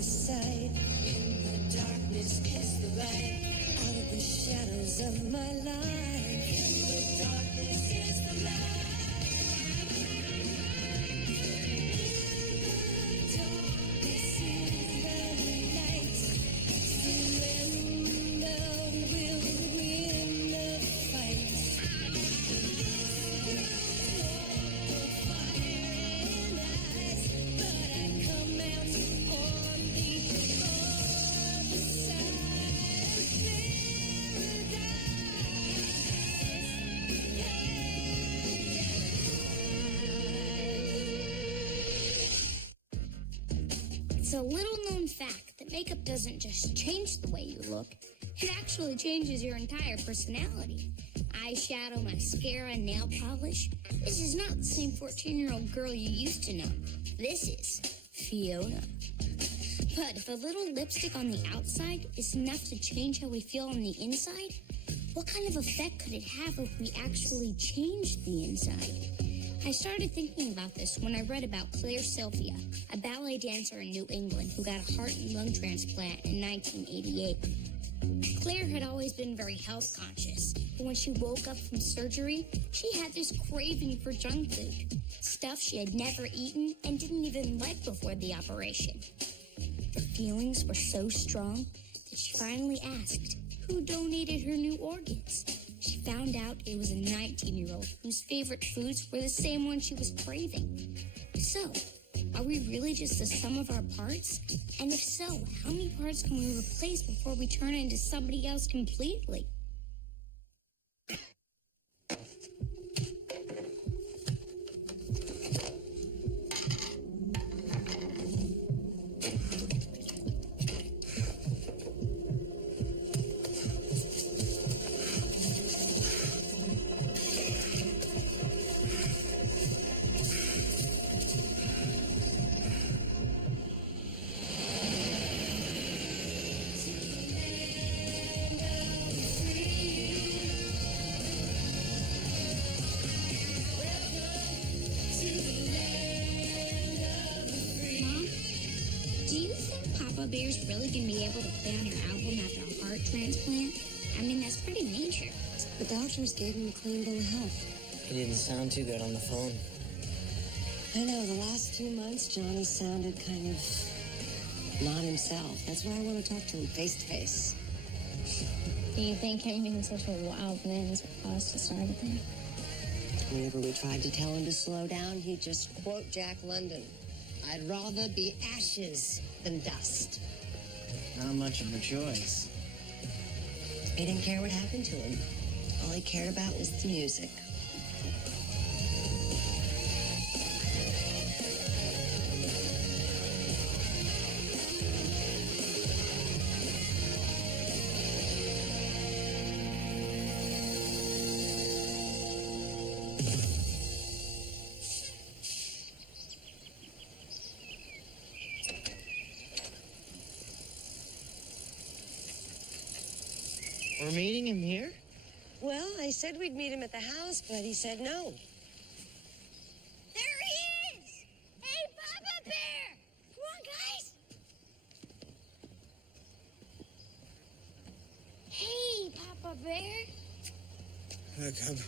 every side. In the darkness is the light. Out of the shadows of my life. In the darkness is the light. It's a little-known fact that makeup doesn't just change the way you look, it actually changes your entire personality. Eyeshadow, mascara, nail polish. This is not the same 14-year-old girl you used to know. This is Fiona. But if a little lipstick on the outside is enough to change how we feel on the inside, what kind of effect could it have if we actually changed the inside? I started thinking about this when I read about Claire Sylvia, a ballet dancer in New England who got a heart and lung transplant in 1988. Claire had always been very health conscious, but when she woke up from surgery, she had this craving for junk food, stuff she had never eaten and didn't even like before the operation. The feelings were so strong that she finally asked who donated her new organs. She found out it was a 19-year-old whose favorite foods were the same ones she was craving. So, are we really just the sum of our parts? And if so, how many parts can we replace before we turn into somebody else completely? Bear's really going to be able to play on your album after a heart transplant? I mean, that's pretty major. The doctors gave him a clean bill of health. He didn't sound too good on the phone. I know, the last 2 months, Johnny sounded kind of not himself. That's why I want to talk to him face to face. Do you think him being such a wild man is what caused the start of it? Whenever we tried to tell him to slow down, he'd just quote Jack London. I'd rather be ashes than dust. Not much of a choice. He didn't care what happened to him. All he cared about was the music. We're meeting him here? Well, I said we'd meet him at the house, but he said no. There he is! Hey, Papa Bear! Come on, guys! Hey, Papa Bear! Here I come.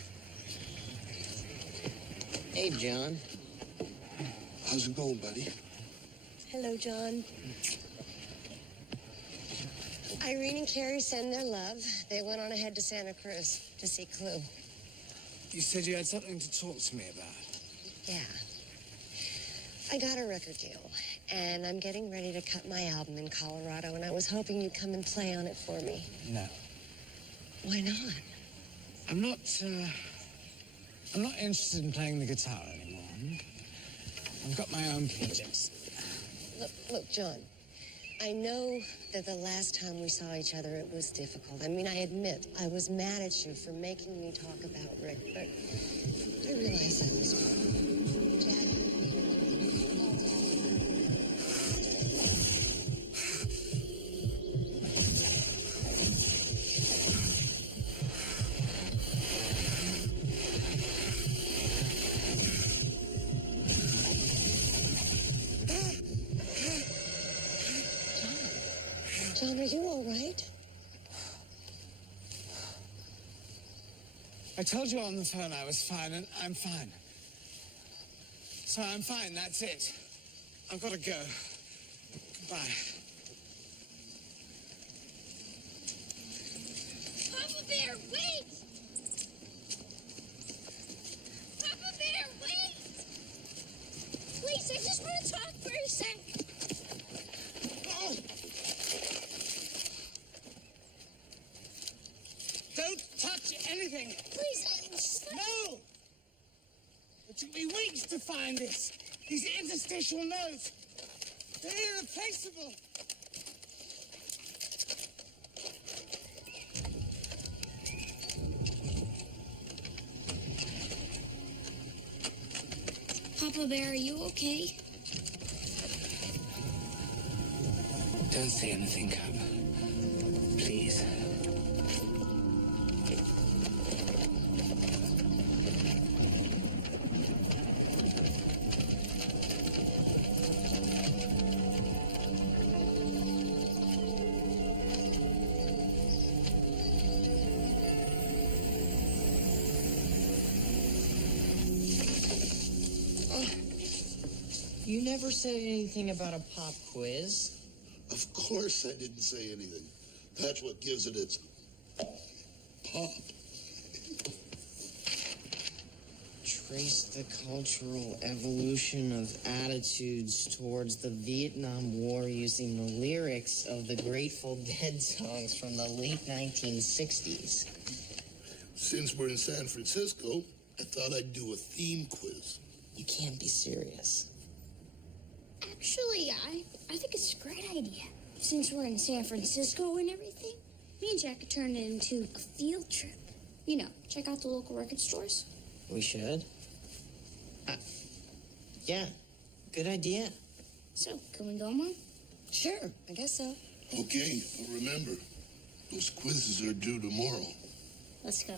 Hey, John. How's it going, buddy? Hello, John. Irene and Carrie send their love. They went on ahead to Santa Cruz to see Clue. You said you had something to talk to me about. Yeah. I got a record deal, and I'm getting ready to cut my album in Colorado, and I was hoping you'd come and play on it for me. No. Why not? I'm not interested in playing the guitar anymore. I've got my own projects. Look, John. I know that the last time we saw each other, it was difficult. I mean, I admit I was mad at you for making me talk about Rick, but I realized I was wrong. Jack. I told you on the phone I was fine, and I'm fine. So I'm fine, that's it. I've got to go. Goodbye. Papa Bear, wait! Papa Bear, wait! Please, I just want to talk for a sec. Oh! Don't touch anything! Please, I just... No! It took me weeks to find this. These interstitial nerves. They're irreplaceable. Papa Bear, are you okay? Don't say anything, Cub. Please. You never said anything about a pop quiz. Of course I didn't say anything. That's what gives it its pop. Trace the cultural evolution of attitudes towards the Vietnam War using the lyrics of the Grateful Dead songs from the late 1960s. Since we're in San Francisco, I thought I'd do a theme quiz. You can't be serious. Actually, I think it's a great idea. Since we're in San Francisco and everything, me and Jack could turn it into a field trip. You know, check out the local record stores. We should. Yeah, good idea. So, can we go, Mom? Sure, I guess so. Okay, but remember, those quizzes are due tomorrow. Let's go.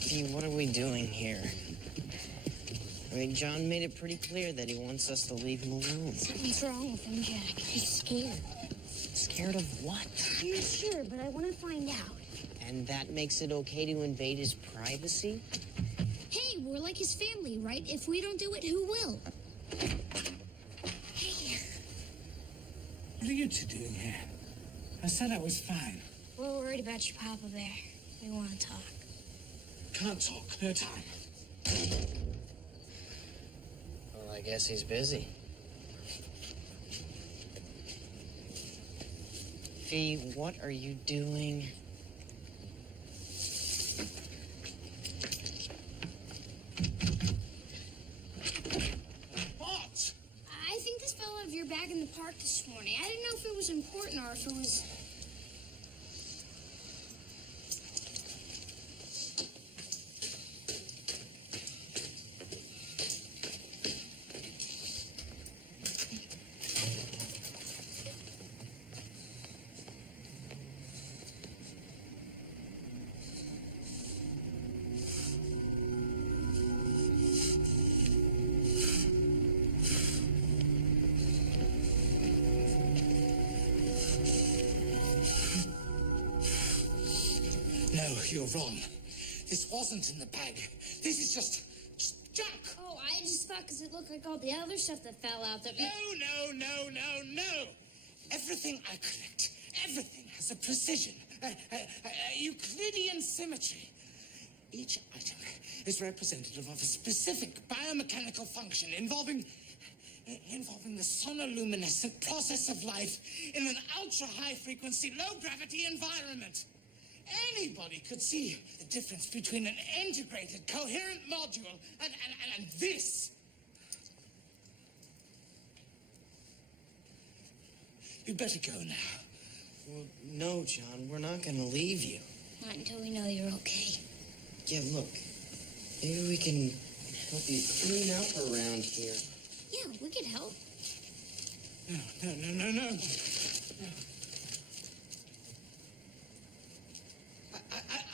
Gee, what are we doing here? I mean, John made it pretty clear that he wants us to leave him alone. Something's wrong with him, Jack. He's scared. Scared of what? I'm not sure, but I want to find out. And that makes it okay to invade his privacy? Hey, we're like his family, right? If we don't do it, who will? Hey, What are you two doing here? I said I was fine. we're worried about your Papa Bear. We want to talk. Can't talk. No time. Well, I guess he's busy. Fee, what are you doing? What? I think this fell out of your bag in the park this morning. I didn't know if it was important or if it was... No, you're wrong. This wasn't in the bag. This is just junk. Oh, I just thought because it looked like all the other stuff that fell out that... No. Everything I collect, everything has a precision, a Euclidean symmetry. Each item is representative of a specific biomechanical function involving the sonoluminescent process of life in an ultra-high frequency, low-gravity environment. Anybody could see the difference between an integrated, coherent module and this. You better go now. Well, no, John, we're not gonna leave you. Not until we know you're okay. Yeah, look, maybe we can help you clean up around here. Yeah, we could help. No.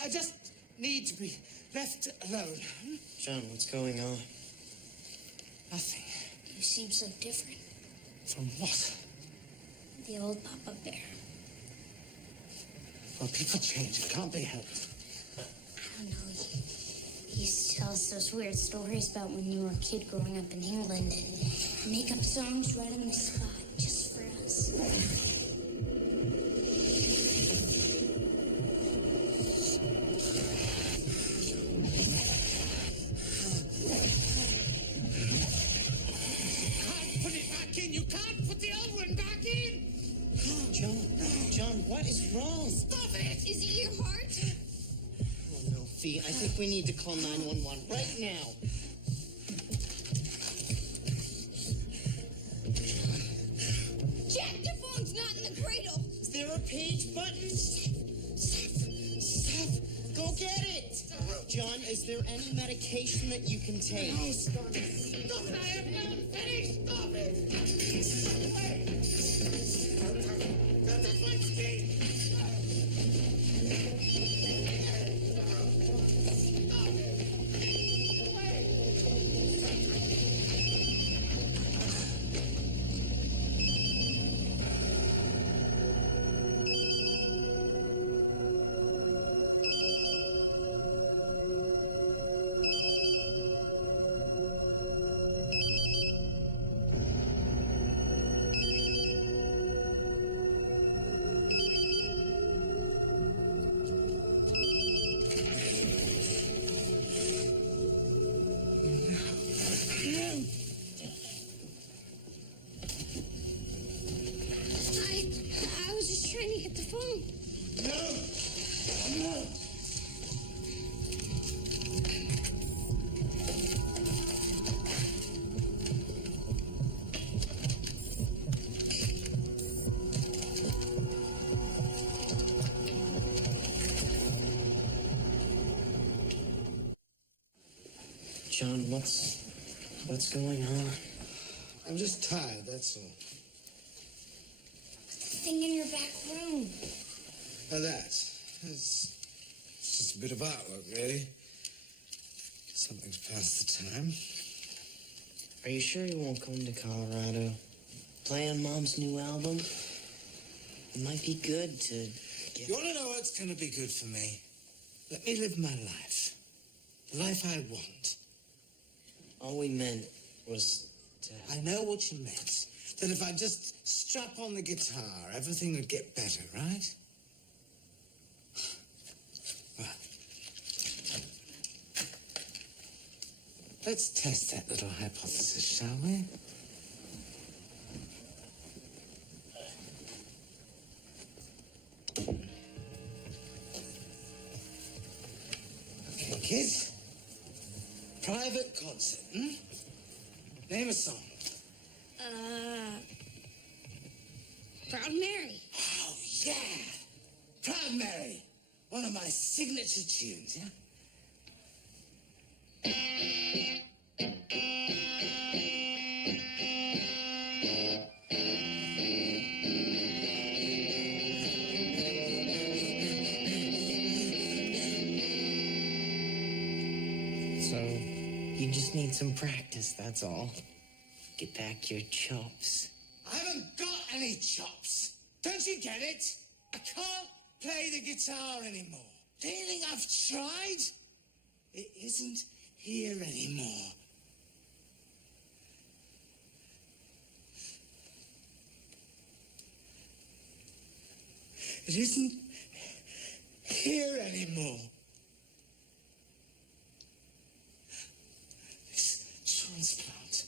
I just need to be left alone. John, what's going on? Nothing. You seem so different. From what? The old Papa Bear. Well, people change. It can't be helped. I don't know. You used to tell us those weird stories about when you were a kid growing up in England and make up songs right on the spot just for us. You can't put the old one back in! John, what is wrong? Stop it! Is it your heart? Oh, no, Fee, I think we need to call 911 right now. Jack, the phone's not in the cradle. Is there a page button? Stop. Go get it. John, is there any medication that you can take? No, stop it! Stop it! I have not finished! Stop it! Wait! That's my skin! I was just trying to get the phone. No! John, what's going on? I'm just tired, that's all. Thing in your back room. Now it's just a bit of artwork, really. Something's past the time. Are you sure you won't come to Colorado? Play on Mom's new album? It might be good to get... You want to know what's going to be good for me? Let me live my life. The life I want. All we meant was to... I know what you meant. That if I just strap on the guitar, everything would get better, right? Well, let's test that little hypothesis, shall we? Okay, kids. Private concert, Name a song. Proud Mary. Oh, yeah. Proud Mary. One of my signature tunes, yeah? So, you just need some practice, that's all. Get back your chops. I haven't got any chops. Don't you get it? I can't play the guitar anymore. Do you think I've tried? It isn't here anymore. It isn't here anymore. This transplant.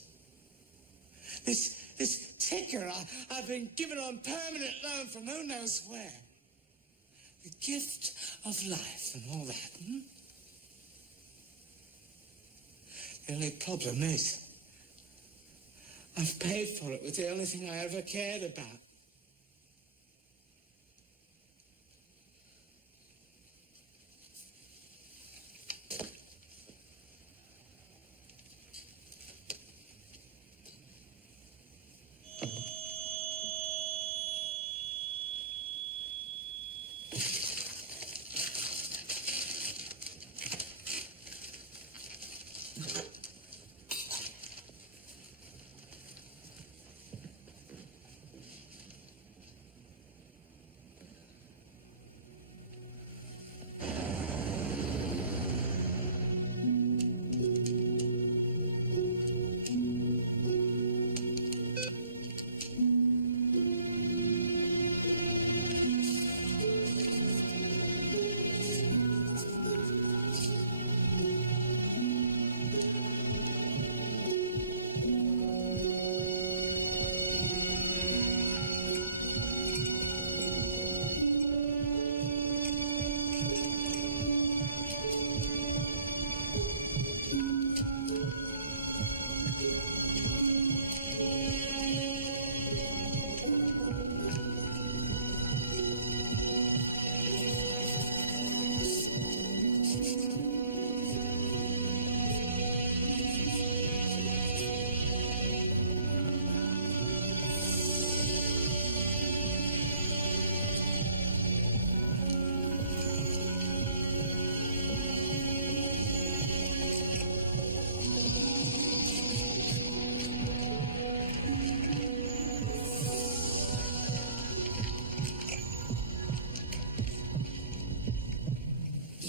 This ticker I've been given on permanent loan from who knows where. The gift of life and all that, The only problem is, I've paid for it with the only thing I ever cared about.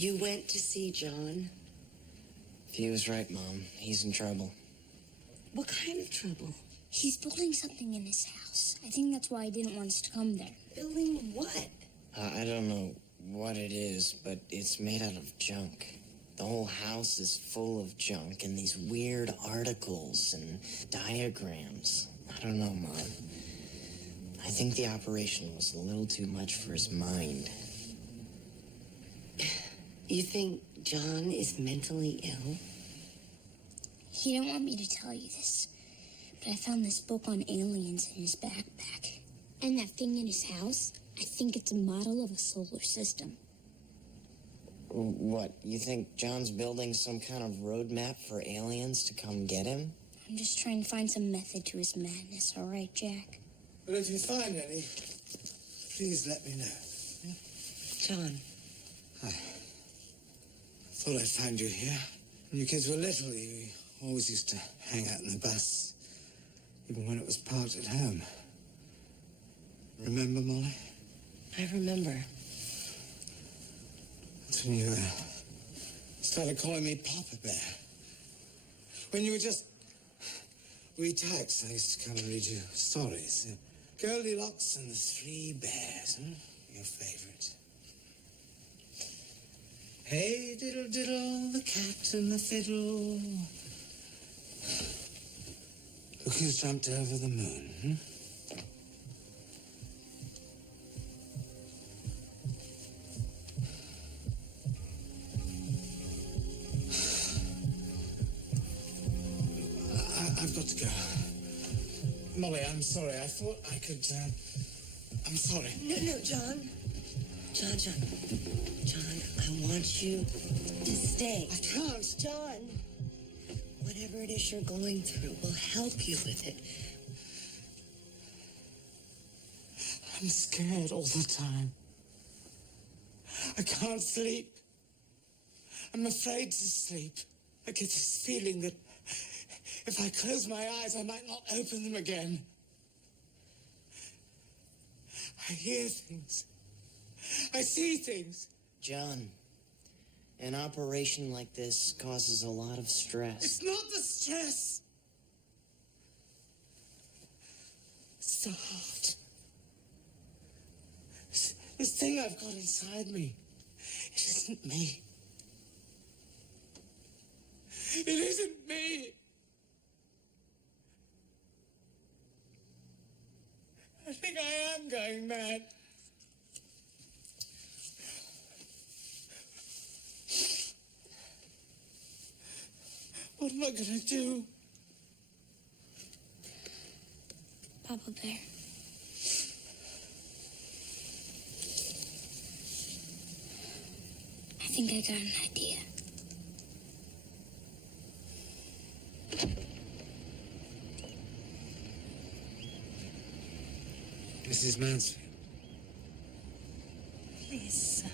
You went to see John? He was right, Mom. He's in trouble. What kind of trouble? He's building something in his house. I think that's why he didn't want us to come there. Building what? I don't know what it is, but it's made out of junk. The whole house is full of junk and these weird articles and diagrams. I don't know, Mom. I think the operation was a little too much for his mind. You think John is mentally ill? He didn't want me to tell you this, but I found this book on aliens in his backpack. And that thing in his house, I think it's a model of a solar system. What, you think John's building some kind of roadmap for aliens to come get him? I'm just trying to find some method to his madness, all right, Jack? But if you find any, please let me know. John. Hi. Thought I'd find you here. When you kids were little, you always used to hang out in the bus, even when it was parked at home. Remember, Molly? I remember. That's when you started calling me Papa Bear. When you were just wee tykes, I used to come and read you stories. Goldilocks and the Three Bears, your favorite. Hey, diddle, diddle, the cat and the fiddle. Look who's jumped over the moon, I've got to go. Molly, I'm sorry. I thought I could, I'm sorry. No, John. John, I want you to stay. I can't. John, whatever it is you're going through, we'll help you with it. I'm scared all the time. I can't sleep. I'm afraid to sleep. I get this feeling that if I close my eyes, I might not open them again. I hear things. I see things. John, an operation like this causes a lot of stress. It's not the stress. It's the heart. This thing I've got inside me. It isn't me. It isn't me. I think I am going mad. What am I going to do? Papa Bear. I think I got an idea. Mrs. Mansfield. Please,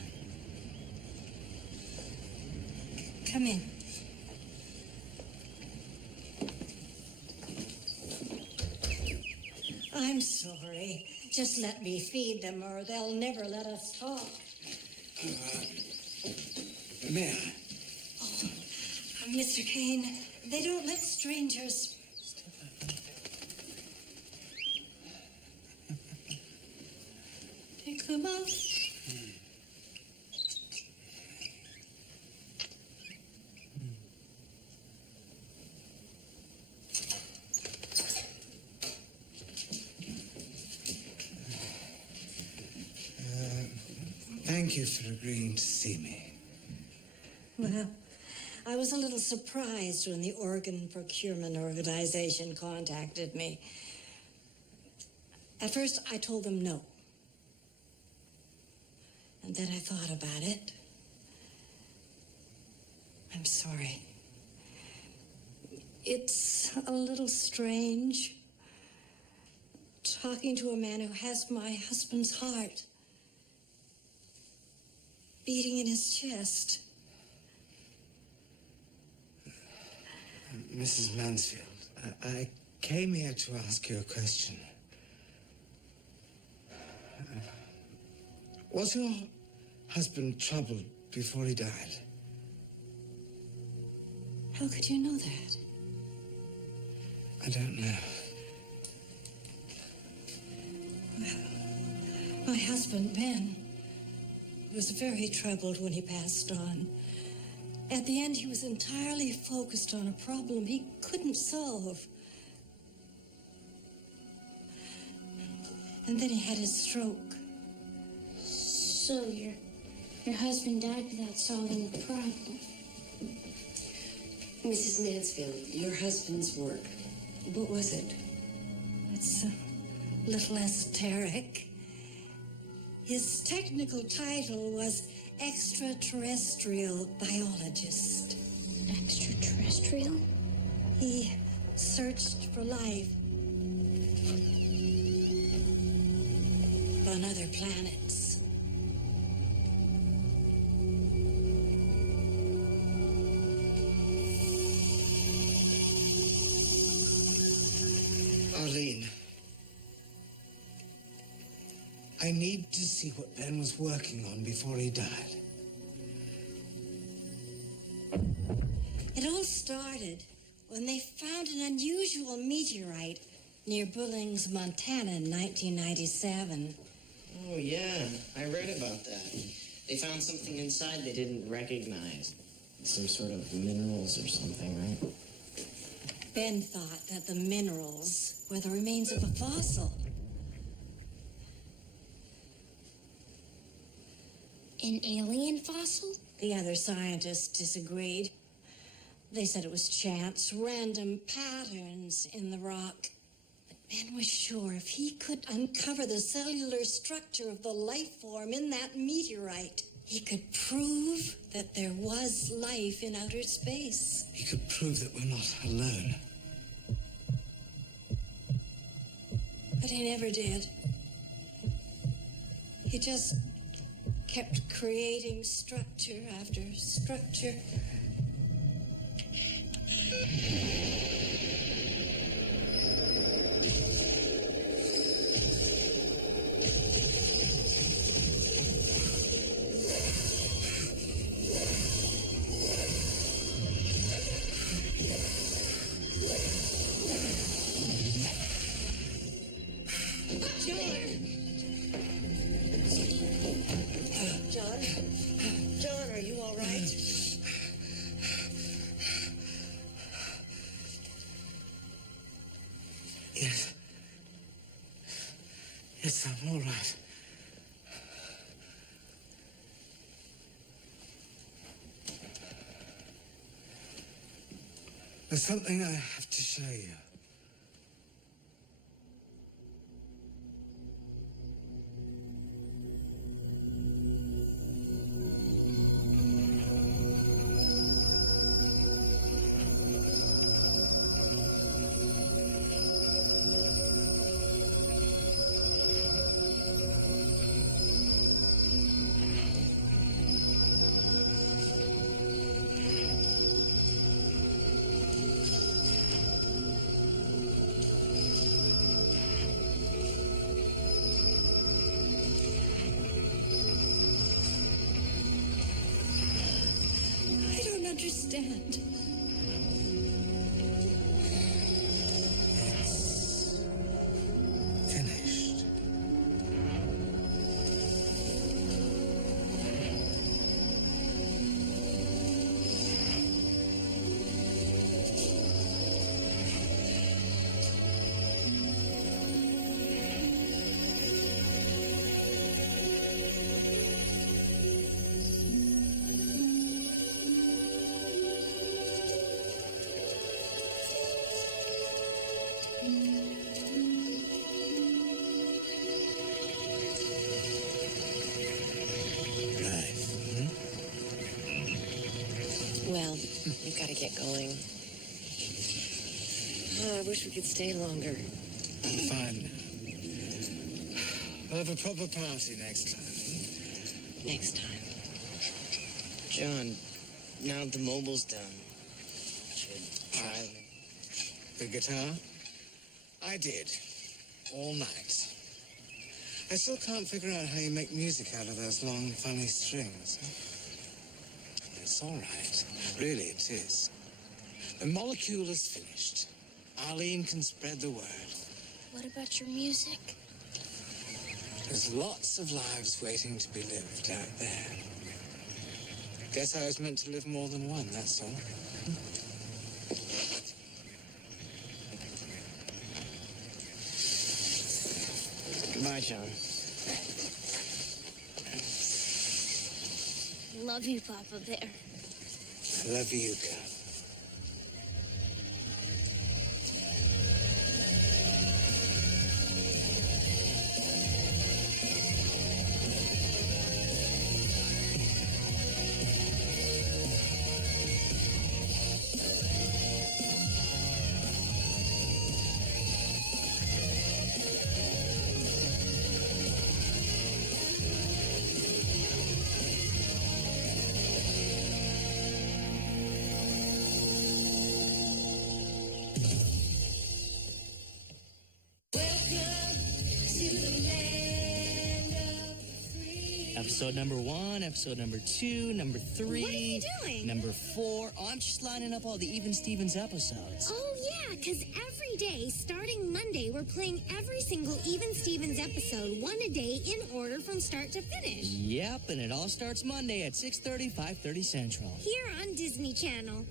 come in. I'm sorry. Just let me feed them or they'll never let us talk. May I? Mr. Kane, they don't let strangers... Take them off. Thank you for agreeing to see me. Well, I was a little surprised when the Organ Procurement Organization contacted me. At first, I told them no. And then I thought about it. I'm sorry. It's a little strange talking to a man who has my husband's heart beating in his chest. Mrs. Mansfield, I came here to ask you a question. Was your husband troubled before he died. How could you know that? I don't know. My husband, Ben, was very troubled when he passed on. At the end, he was entirely focused on a problem he couldn't solve. And then he had his stroke. So your husband died without solving the problem. Mrs. Mansfield, your husband's work, what was it? It's a little esoteric. His technical title was extraterrestrial biologist. Extraterrestrial? He searched for life on other planets. Arlene, I need to see what Ben was working on before he died. It all started when they found an unusual meteorite near Billings, Montana in 1997. Oh, yeah, I read about that. They found something inside they didn't recognize. Some sort of minerals or something, right? Ben thought that the minerals were the remains of a fossil. An alien fossil? The other scientists disagreed. They said it was chance, random patterns in the rock. But Ben was sure if he could uncover the cellular structure of the life form in that meteorite, he could prove that there was life in outer space. He could prove that we're not alone. But he never did. He just kept creating structure after structure. John, are you all right? Yes. Yes, I'm all right. There's something I have to show you. I don't understand. It's finished. Well, we've got to get going. Oh, I wish we could stay longer. Fine. We'll have a proper party next time. Next time. John, now the mobile's done, should try. The guitar? I did. All night. I still can't figure out how you make music out of those long, funny strings. It's all right. Really, it is. The molecule is finished. Arlene can spread the word. What about your music? There's lots of lives waiting to be lived out there. Guess I was meant to live more than one, that's all. Goodbye, John. Love you, Papa Bear. I love you, girl. Episode number 1, episode number 2, number 3. What are you doing? Number 4. Oh, I'm just lining up all the Even Stevens episodes. Oh, yeah, because every day, starting Monday, we're playing every single Even Stevens episode, one a day, in order from start to finish. Yep, and it all starts Monday at 6:30, 5:30 Central. Here on Disney Channel.